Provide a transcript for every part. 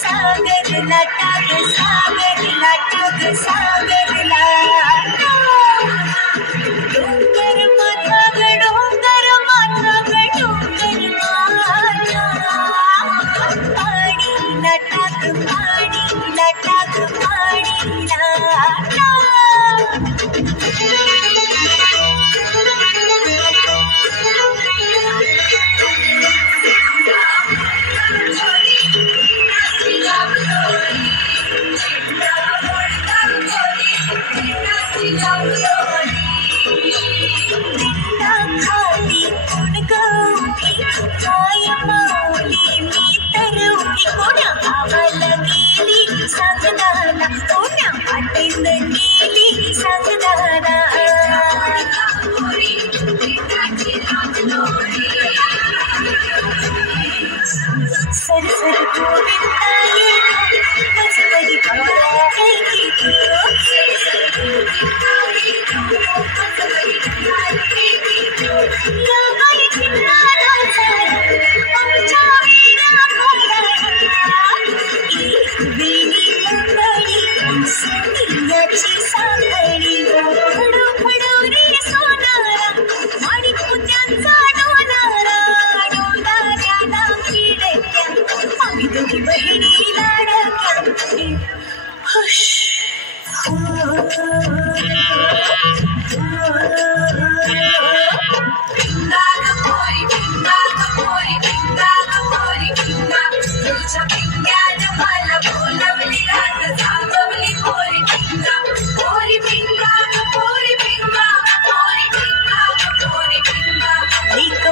पाणीला टाक सागरला टाक सागरला डोंगर माथा पाणीला टाक खाली कोण गौठी काय माऊली मी तर उभी कोण्या गावाला गेली सांगदाना कोण्या वाटेन गेली सांगदाना सरसर गोविंदाई मजबरी बहिणी लाडक्या हुश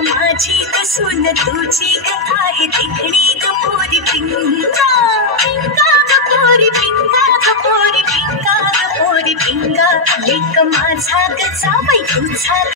माझी कसून तुझी कथा आहे तिकडी गपोरी पिंगा गपोरी पिंगा लेक माझा गचा बाई तुझा